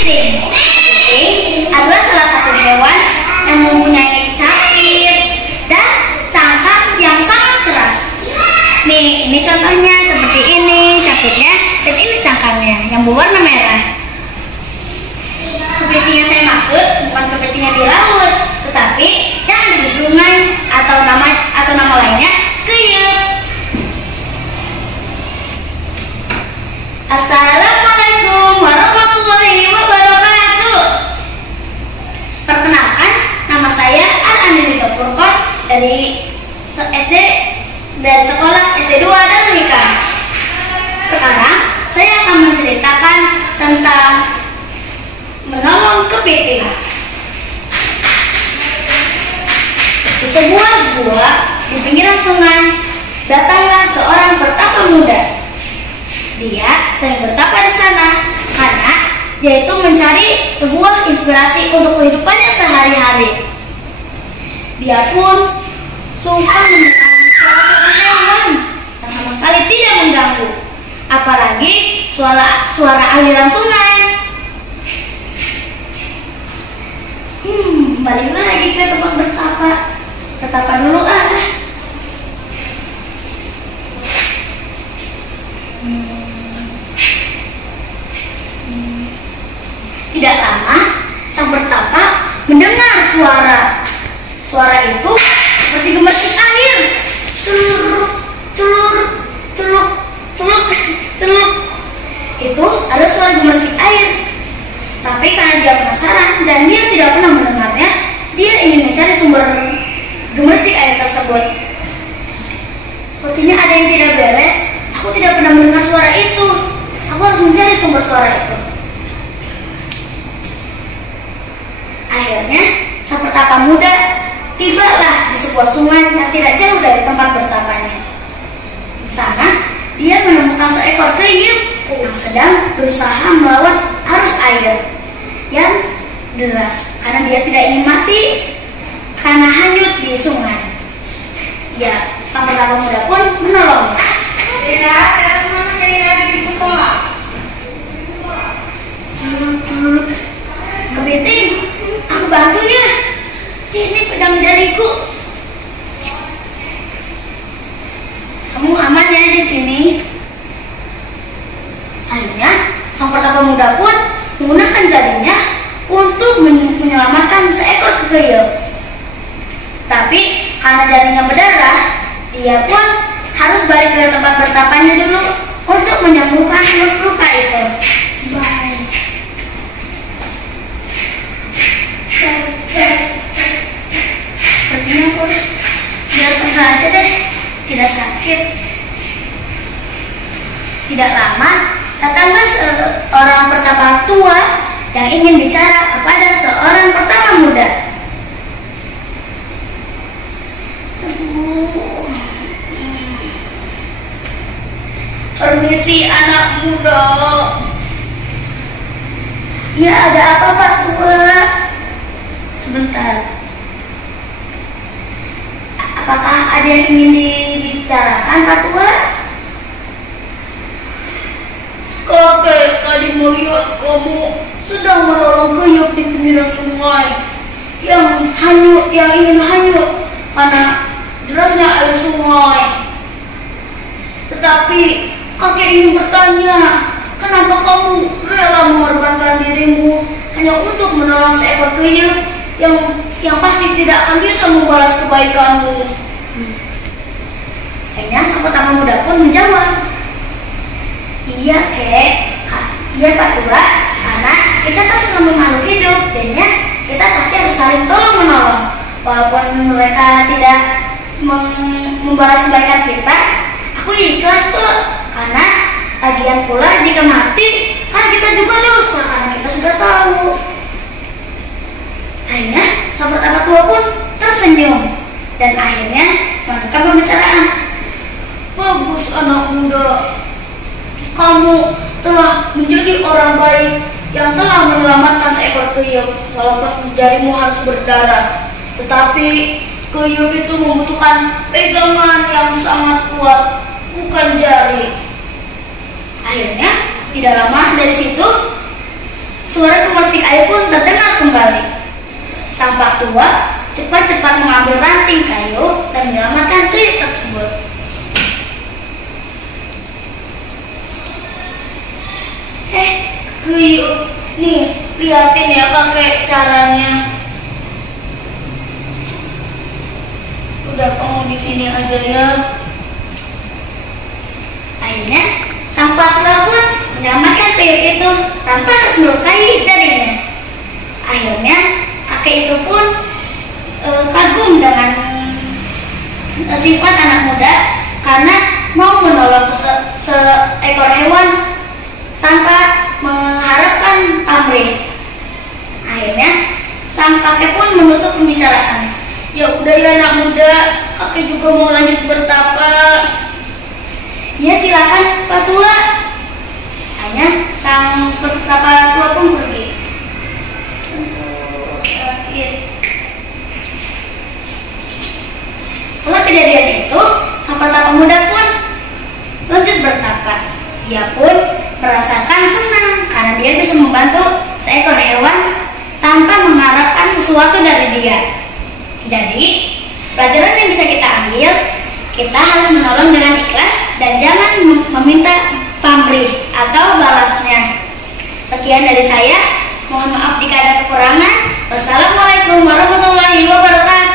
Kepiting. Kepiting adalah salah satu hewan yang mempunyai capit dan cangkang yang sangat keras. Nih, ini contohnya seperti ini capitnya, dan ini cangkangnya yang berwarna merah. Kepiting yang saya maksud bukan kepiting yang di laut, tetapi yang ada di sungai atau nama lainnya keyup. Assalamualaikum warahmatullahi wabarakatuh. Perkenalkan, nama saya Al-Anindita Furqon dari sekolah SD 2 Darul Hikam. Sekarang saya akan menceritakan tentang menolong kepiting. Di sebuah gua di pinggiran sungai, datanglah seorang pertapa muda. Dia sering bertapa di sana karena dia itu mencari sebuah inspirasi untuk kehidupannya sehari-hari. Dia pun suka mendengar suara hewan yang sama sekali tidak mengganggu, apalagi suara aliran sungai. Balik lagi ke tempat bertapa. Bertapa dulu Tidak lama, sang bertapa mendengar suara. Suara itu seperti gemercik air. Celur, celur, celuk, celuk, celuk. Itu ada suara gemercik air. Tapi karena dia penasaran dan dia tidak pernah mendengarnya, dia ingin mencari sumber gemercik air tersebut. Sepertinya ada yang tidak beres. Aku tidak pernah mendengar suara itu. Aku harus mencari sumber suara itu. Akhirnya, sang pertapa muda tibalah di sebuah sungai yang tidak jauh dari tempat bertapanya. Di sana, dia menemukan seekor keyup yang sedang berusaha melawan arus air yang deras karena dia tidak ingin mati karena hanyut di sungai. Ya, sang pertapa muda pun menolongnya. Kepiting, aku bantu ya. Sini pedang jariku. Kamu aman ya di sini. Akhirnya, sang pertapa muda pun menggunakan jarinya untuk menyelamatkan seekor keyup. Tapi karena jarinya berdarah, dia pun harus balik ke tempat bertapanya dulu untuk menyembuhkan luka itu. Sepertinya aku harus biarkan saja deh, tidak sakit. Tidak lama, datanglah seorang pertapa tua yang ingin bicara kepada seorang pertapa muda. Permisi anak muda. Ya, ada apa Pak Tua? Sebentar. Apakah ada yang ingin dibicarakan Pak Tua? Kakek tadi melihat kamu sedang menolong keyup di pinggiran sungai yang ingin hanyut karena derasnya air sungai. Tetapi kakek ingin bertanya, kenapa kamu rela mengorbankan dirimu hanya untuk menolong seekor keyup yang pasti tidak akan bisa membalas kebaikanmu? Akhirnya sang pertapa muda pun menjawab, iya kek, iya Pak Tua, karena kita kan sesama makhluk hidup, jadinya kita pasti harus saling tolong menolong. Walaupun mereka tidak membalas kebaikan kita, aku ikhlas kok. Karena lagian pula jika mati kan kita juga dosa karena kita sudah tahu. Akhirnya sang pertapa tua pun tersenyum dan akhirnya melanjutkan pembicaraan. Bagus anak muda, kamu telah menjadi orang baik yang telah menyelamatkan seekor keyup walaupun jarimu harus berdarah. Tetapi keyup itu membutuhkan pegangan yang sangat kuat, bukan jari. Akhirnya tidak lama dari situ suara gemercik air pun terdengar kembali. Sang Pak Tua cepat-cepat mengambil ranting kayu dan menyelamatkan tuyul tersebut. Tuyul, nih liatin ya kakek caranya. Udah, kamu di sini aja ya. Akhirnya sang Pak Tua pun menyelamatkan tuyul itu tanpa harus melukai jarinya. Akhirnya kakek itu pun kagum dengan sifat anak muda karena mau menolong seekor hewan tanpa mengharapkan pamrih. Akhirnya sang kakek pun menutup pembicaraan. Ya udah ya anak muda, kakek juga mau lanjut bertapa. Ya silakan Pak Tua. Hanya sang bertapa tua pun pergi. Setelah kejadian itu, sang petapa muda pun lanjut bertapa. Dia pun merasakan senang karena dia bisa membantu seekor hewan tanpa mengharapkan sesuatu dari dia. Jadi, pelajaran yang bisa kita ambil, kita harus menolong dengan ikhlas dan jangan meminta pamrih atau balasnya. Sekian dari saya. Mohon maaf jika ada kekurangan. Wassalamualaikum warahmatullahi wabarakatuh.